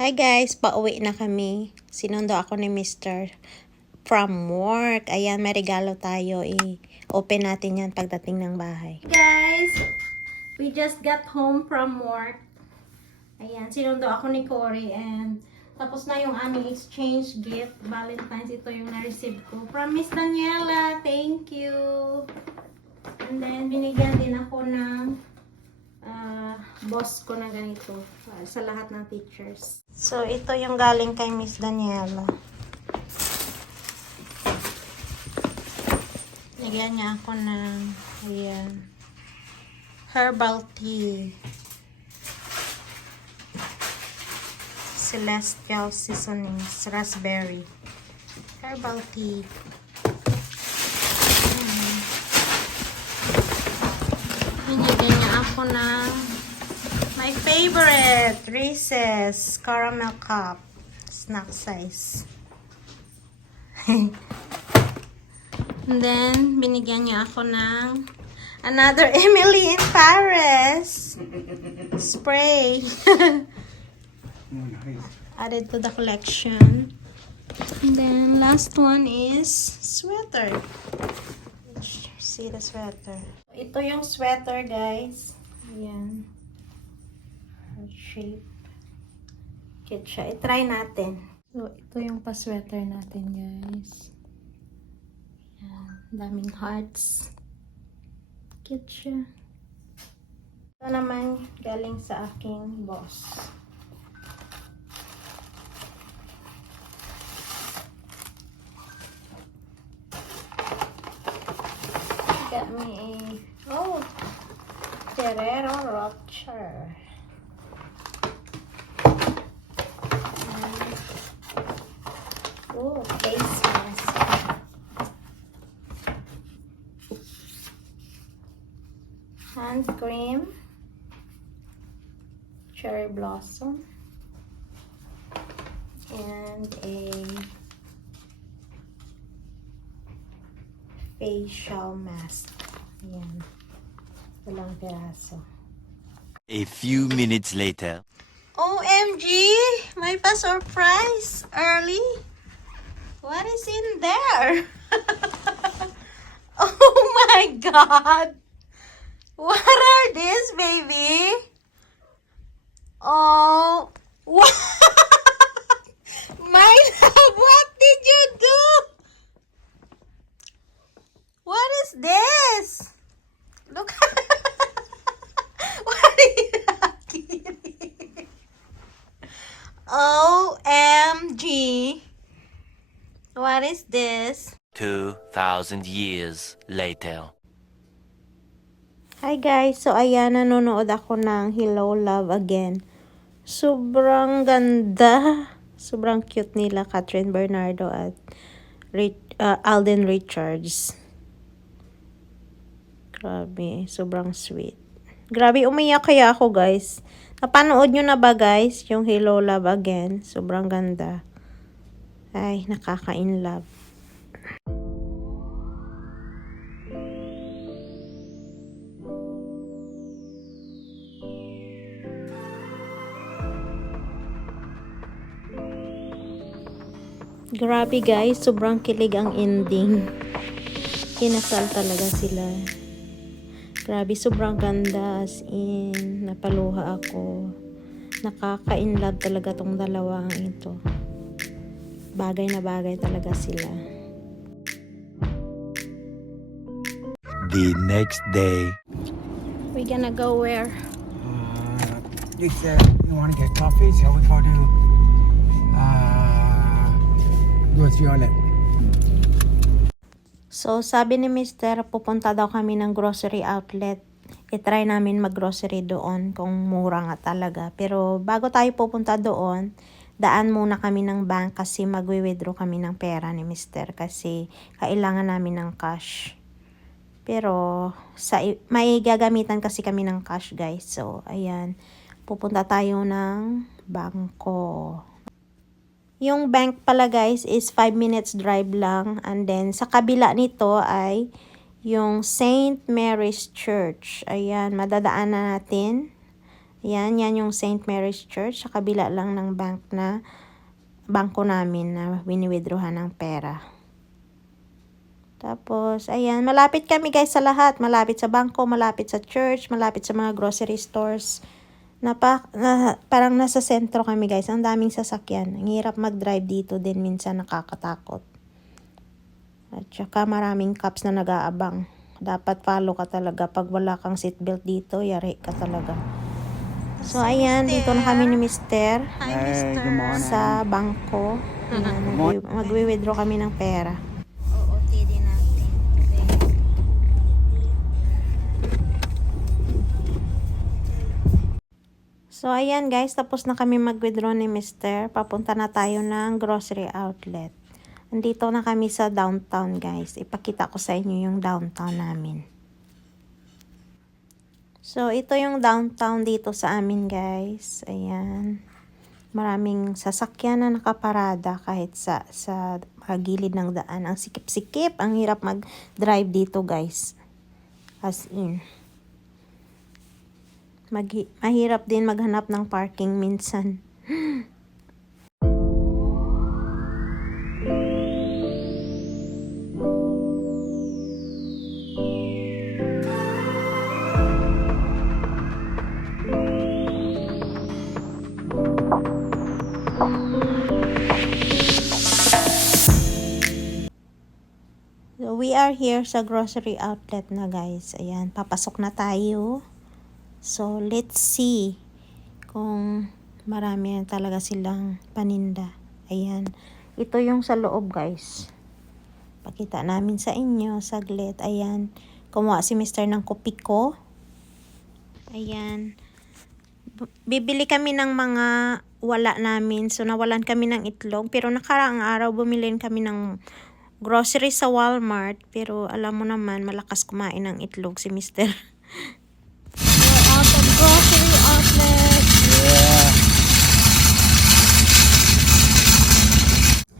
Hi guys, pauwi na kami. Sinundo ako ni Mr. from work. Ayan, may regalo tayo. I-open natin yan pagdating ng bahay. Guys, we just got home from work. Ayan, sinundo ako ni Cory and tapos na yung aming exchange gift. Valentine's, ito yung na-receive ko. From Miss Daniela, thank you. And then, binigyan din ako ng boss ko na ganito sa lahat ng teachers. So, ito yung galing kay Miss Daniela. Nagyan niya ako ng ayan, herbal tea. Celestial seasonings, raspberry. Herbal tea. Binigyan niya ako ng my favorite, Reese's caramel cup, snack size. And then, binigyan niya ako ng another Emily in Paris spray. Added to the collection. And then, last one is sweater. See the sweater. Ito yung sweater, guys. Ayan. Heart shape. Cute siya. I-try natin. So, ito yung pa-sweater natin, guys. Ayan. Daming hearts. Cute siya. Ito naman galing sa aking boss. Got me a Ferrero Rocher. Face mask. Hand cream. Cherry blossom. And a facial mask. Ayan. Walang piraso. A few minutes later. OMG! May pa-surprise! Early? What is in there? Oh my God! What are these, baby? Oh, what? My love, what did you do? What is this? Look. What are you looking? OMG. What is this? 2,000 years later. Hi guys, so ayan, nanonood ako ng Hello Love Again. Sobrang ganda. Sobrang cute nila, Catherine Bernardo at Alden Richards. Grabe, sobrang sweet. Grabe, umiyak kaya ako guys. Napanood nyo na ba guys yung Hello Love Again? Sobrang ganda. Ay, nakaka-in-love. Grabe guys, sobrang kilig ang ending. Kinasal talaga sila. Grabe, sobrang ganda, as in, napaluha ako. Nakaka-in-love talaga tong dalawang ito. Bagay na bagay talaga sila. The next day. We gonna go where? You said you want to get coffee, so we go to grocery outlet. So, sabi ni Mr. pupunta daw kami ng grocery outlet. I-try namin mag-grocery doon kung mura nga talaga. Pero bago tayo pupunta doon, daan muna kami ng bank kasi magwi-withdraw kami ng pera ni Mr. Kasi kailangan namin ng cash. Pero may gagamitan kasi kami ng cash guys. So, ayan. Pupunta tayo ng bangko. Yung bank pala guys is 5 minutes drive lang. And then sa kabila nito ay yung St. Mary's Church. Ayan, madadaanan natin. Yan yung St. Mary's Church. Sa kabila lang ng bangko namin na wini-withdrawhan ng pera. Tapos, ayan, malapit kami guys sa lahat. Malapit sa bangko, malapit sa church, malapit sa mga grocery stores. Parang nasa sentro kami guys. Ang daming sasakyan. Ang hirap mag-drive dito din, minsan nakakatakot. At saka maraming cops na nag-aabang. Dapat follow ka talaga. Pag wala kang seatbelt dito, yari ka talaga. So, ayan, dito na kami ni Mister. Hey, good morning. Sa bangko. Ayan, magwi-withdraw kami ng pera. OOTD natin. So, ayan guys, tapos na kami mag-withdraw ni Mister. Papunta na tayo ng grocery outlet. Andito na kami sa downtown guys. Ipakita ko sa inyo yung downtown namin. So, ito yung downtown dito sa amin guys. Ayan. Maraming sasakyan na nakaparada kahit sa mga gilid ng daan. Ang sikip-sikip. Ang hirap mag-drive dito guys. As in. Mahirap din maghanap ng parking minsan. So, we are here sa grocery outlet na guys. Ayan, papasok na tayo. So, let's see kung marami na talaga silang paninda. Ayan. Ito yung sa loob guys. Pakita namin sa inyo saglit. Ayan. Kumuha si Mr. ng kopiko. Ayan. Bibili kami ng mga wala namin. So, nawalan kami ng itlog. Pero nakaraang araw, bumili kami ng grocery sa Walmart. Pero alam mo naman, malakas kumain ng itlog si Mr. We're out of grocery outlet. Yeah.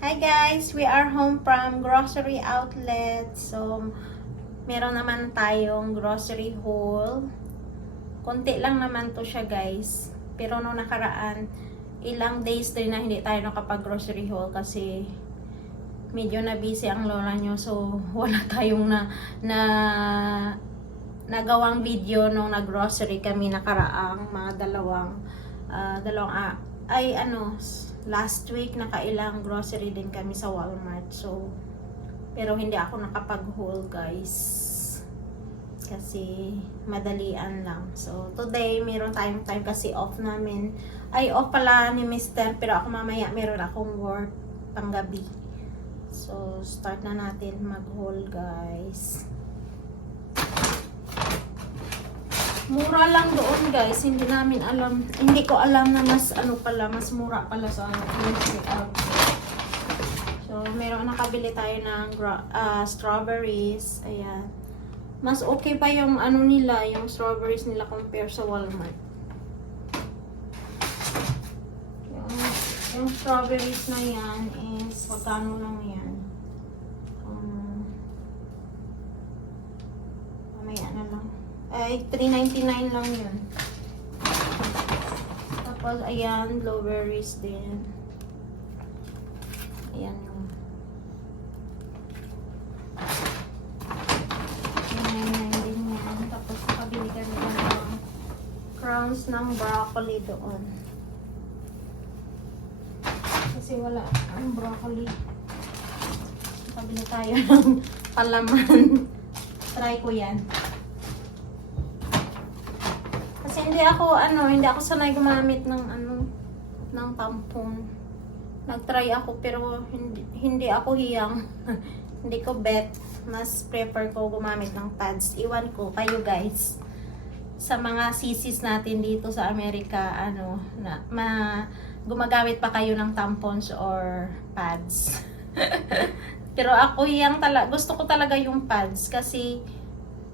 Hi guys, we are home from grocery outlet. So, meron naman tayong grocery haul. Konti lang naman to siya guys. Pero nung nakaraan, ilang days din na hindi tayo nakapag-grocery haul kasi medyo na busy ang lola nyo. So, wala tayong nagawang video nung nag-grocery kami nakaraang mga last week nakailang grocery din kami sa Walmart. So, pero hindi ako nakapag-haul guys. Kasi madalian lang. So, today meron tayong time kasi off namin. Ay, off pala ni Mr. Pero ako mamaya meron akong work panggabi. So, start na natin mag-haul guys. Mura lang doon guys. Hindi namin alam. Hindi ko alam na mas mas mura pala sa grocery outlet. So, meron nakabili tayo ng strawberries. Ayan. Mas okay pa yung nila, yung strawberries nila compare sa Walmart. Yung strawberries na yan is magkano lang yan? Mamaya na lang. Ay, $3.99 lang yun. Tapos, ayan, blueberries din. Ayan yung $3.99 din yan. Tapos, nakabili kami ng crowns ng broccoli doon. Kasi wala ang broccoli. Nakabili tayo ng palaman. Try ko yan. Kasi hindi ako sanay gumamit ng ng tampon. Nagtry ako pero hindi ako hiyang. Hindi ko bet. Mas prefer ko gumamit ng pads. Iwan ko kayo guys. Sa mga sisis natin dito sa Amerika, gumagamit pa kayo ng tampons or pads. Pero ako gusto ko talaga yung pads kasi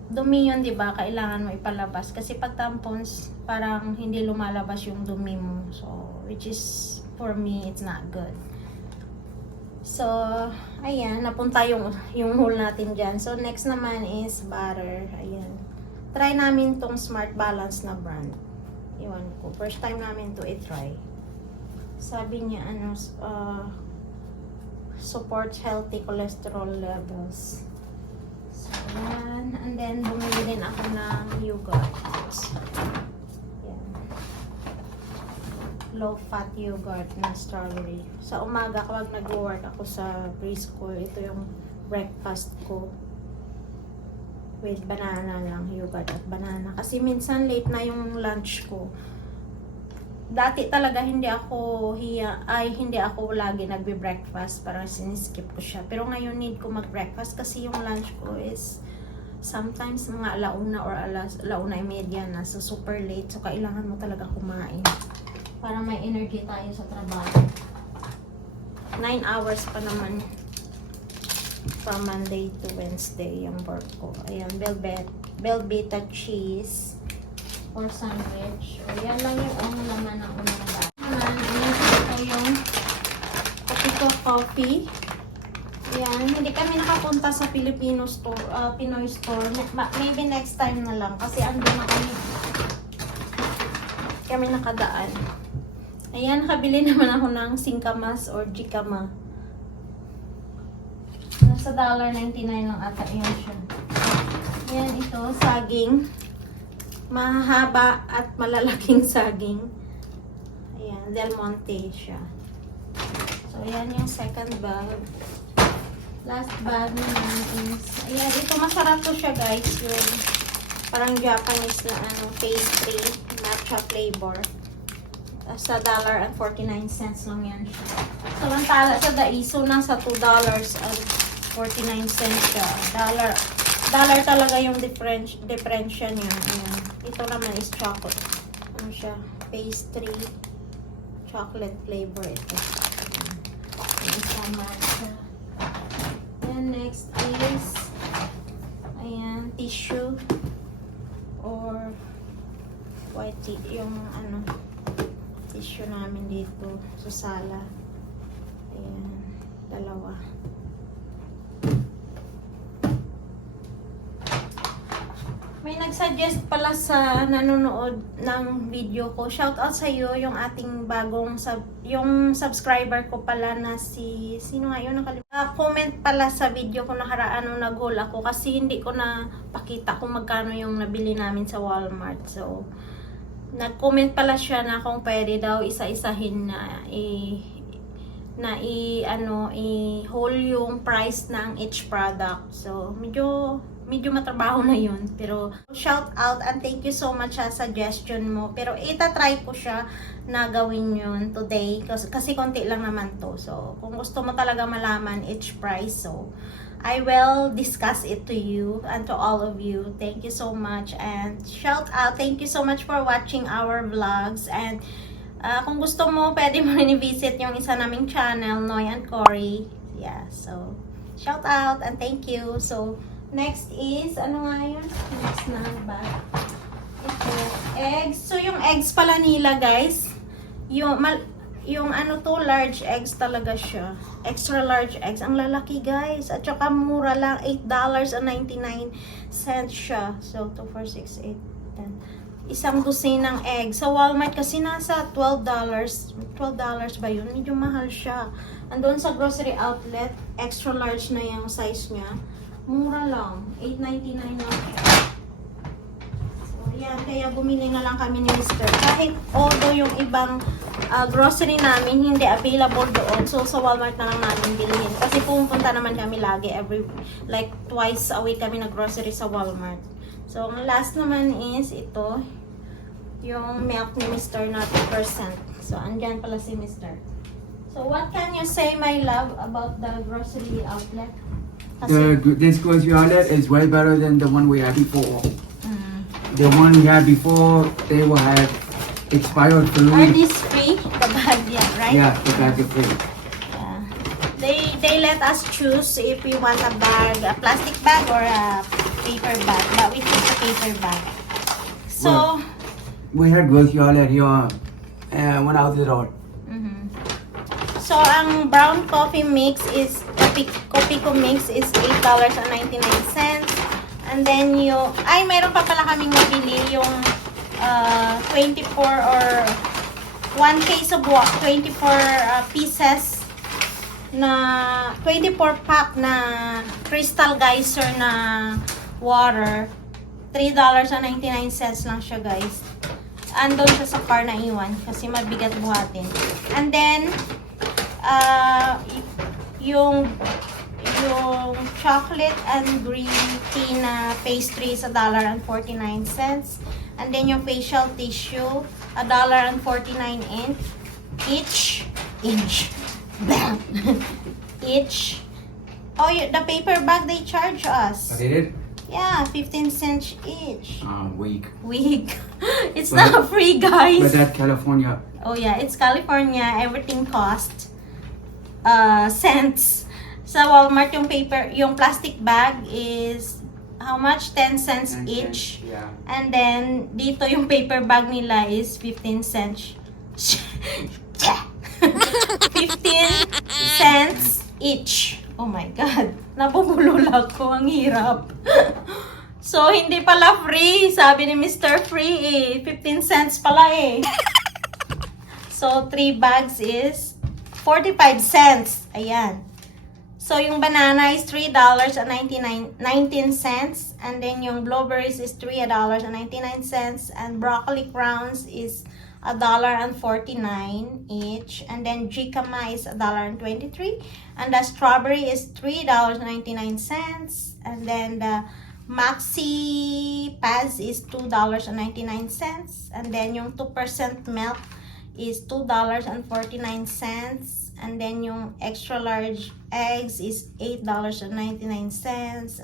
dumi yun, 'di ba? Kailangan mo ipalabas kasi pag tampons parang hindi lumalabas yung dumi mo. So, which is for me it's not good. So, ayan, napunta yung haul natin diyan. So, next naman is butter. Ayan. Try namin tong Smart Balance na brand. Iwan ko. First time namin to i-try. Sabi niya, ano, support healthy cholesterol levels. So, yan. And then, bumili din ako ng yogurt. Yan. Low-fat yogurt na strawberry. Sa umaga, kapag nag-work ako sa preschool, ito yung breakfast ko. With banana lang, yogurt at banana. Kasi minsan late na yung lunch ko. Dati talaga hindi ako lagi nagbe-breakfast, parang siniskip ko siya. Pero ngayon need ko mag-breakfast kasi yung lunch ko is sometimes mga alauna or alauna media na, so super late. So kailangan mo talaga kumain para may energy tayo sa trabaho. 9 hours pa naman from Monday to Wednesday yung work ko. Ayan, Velveeta cheese or sandwich. O, yan lang yung laman ng unang bag. Ito yung Kopiko Coffee. Ayan, hindi kami nakapunta sa Filipino store, Pinoy store. Maybe next time na lang kasi andun na kami nakadaan. Ayan, nakabili naman ako ng singkamas or jikama. Nasa $1.99 lang ata yun siya. Ayan, ito, saging. Mahaba at malalaking saging. Ayan, Del Monte siya. So, ayan yung second bag. Last bag naman is, ayan, ito masarap to siya guys. Yung parang Japanese na ano, pastry, matcha flavor. Sa $1.49 lang yan siya. Samantala sa Daiso, nasa $2.49 siya. Dollar talaga yung differential niya. Ayan. Ito naman is chocolate. Ano siya? Pastry. Chocolate flavor ito. Ayan. Sama siya. Ayan, next is ayan, tissue or white yung ano, tissue namin dito sa sala. Ayan, dalawa. May nag-suggest pala sa nanonood ng video ko. Shout out sa iyo, yung ating bagong yung subscriber ko pala na sino nga yun, comment pala sa video ko nakaraan nung nag-haul ako kasi hindi ko na pakita kung magkano yung nabili namin sa Walmart. So, nag-comment pala siya na kung pwede daw isa-isahin na i-haul yung price ng each product. So, medyo matrabaho na yun. Pero, shout out and thank you so much sa suggestion mo. Pero, itatry ko siya na gawin yun today. Kasi konti lang naman to. So, kung gusto mo talaga malaman each price, so, I will discuss it to you and to all of you. Thank you so much. And shout out. Thank you so much for watching our vlogs. And, kung gusto mo, pwede mo rin i-visit yung isa naming channel, Noy and Cory. Yeah, so, shout out and thank you. So, next is, ano nga yun? Next na ba? Ito, eggs. So, yung eggs pala nila, guys, yung ano to, large eggs talaga siya. Extra large eggs. Ang lalaki, guys. At saka mura lang, $8.99 siya. So, 2, 4, 6, 8, 10. Isang dosin ng egg. Sa Walmart kasi nasa $12. $12 ba yun? Medyo mahal siya. Andun sa grocery outlet, extra large na yung size niya. Mura lang. $8.99 lang siya. So, yan. Kaya bumili na lang kami ni Mr. Kahit although yung ibang grocery namin hindi available doon. So, sa Walmart na lang namin bilhin. Kasi pumunta naman kami lagi. Like, twice a week kami nag-grocery sa Walmart. So, ang last naman is ito. Yung milk ni Mr. na 2%. So, andyan pala si Mr. So, what can you say, my love, about the grocery outlet? This grocery outlet is way better than the one we had before. The one we had before, they will have expired food. Are these free? The bag, yeah, right? Yeah, the bag is free. They let us choose if we want a bag, a plastic bag or a paper bag. But we choose a paper bag. So, We had grocery outlet here when I was little. So, ang brown coffee mix is, Kopiko mix is $8.99. And then mayroon pa pala kaming nabili yung 24 or 1 case of 24 pieces na 24 pack na Crystal Geyser na water. $3.99 lang siya, guys. Andun siya sa car na iwan kasi mabigat buhatin. And then yung chocolate and green tea na pastry is $1.49. And then yung facial tissue, $1.49 each. Each. Oh, the paper bag they charge us. They did? Yeah, 15 cents each. Week. It's But- not free, guys. But that California. Oh yeah, it's California. Everything cost cents. Sa Walmart, yung plastic bag is how much? 10 cents 10 each. cents, yeah. And then, dito yung paper bag nila is 15 cents. 15 cents each. Oh my God. Nabubulol ako. Ang hirap. So, hindi pala free. Sabi ni Mr. Free 15 cents pala eh. So, 3 bags is 45 cents. Ayan. So, yung banana is $3.19. And then, yung blueberries is $3.99. And broccoli crowns is $1.49 each. And then, jicama is $1.23. And the strawberry is $3.99. And then, the maxi pads is $2.99. And then, yung 2% milk is $2.49. And then yung extra large eggs is $8.99.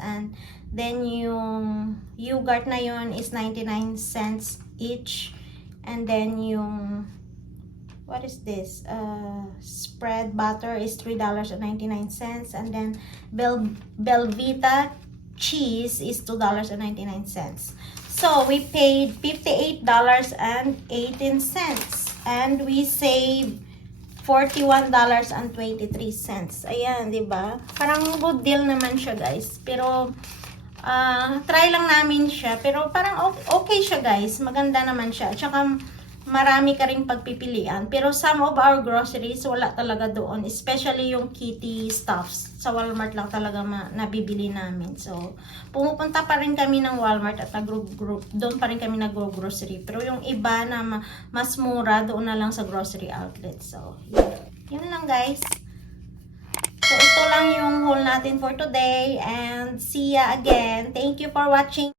And then yung yogurt na yun is 99 cents each. And then yung, what is this? Spread butter is $3.99. And then Belvita cheese is $2.99. So we paid $58.18. And we saved $41.23. Ayan, di ba? Parang good deal naman siya, guys. Pero, try lang namin siya. Pero parang okay siya, guys. Maganda naman siya. At saka, marami ka rin pagpipilian. Pero some of our groceries, wala talaga doon. Especially yung kitty stuffs. Sa Walmart lang talaga nabibili namin. So, pumupunta pa rin kami ng Walmart at nag-group. Doon pa rin kami nag-grocery. Pero yung iba na mas mura, doon na lang sa grocery outlet. So, yun lang, guys. So, ito lang yung haul natin for today. And see ya again. Thank you for watching.